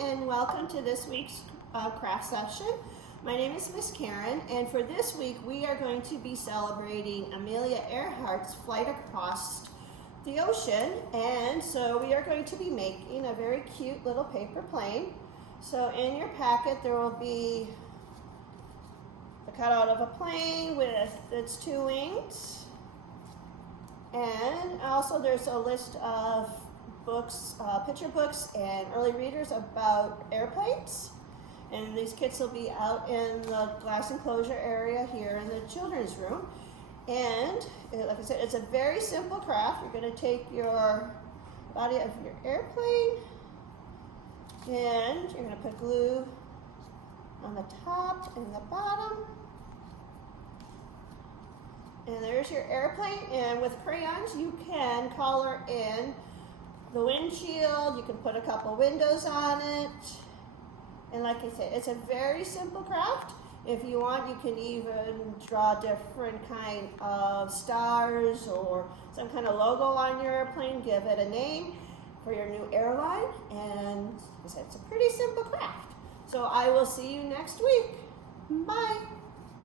and welcome to this week's craft session. My name is Miss Karen, and for this week we are going to be celebrating Amelia Earhart's flight across the ocean, and so we are going to be making a very cute little paper plane. So in your packet there will be the cutout of a plane with its two wings, and also there's a list of books, picture books and early readers about airplanes. And these kits will be out in the glass enclosure area here in the children's room. And like I said, it's a very simple craft. You're going to take your body of your airplane and you're going to put glue on the top and the bottom. And there's your airplane, and with crayons you can color in the windshield, you can put a couple windows on it. And like I said, it's a very simple craft. If you want, you can even draw different kind of stars or some kind of logo on your airplane, give it a name for your new airline. And like I said, it's a pretty simple craft. So I will see you next week. Bye.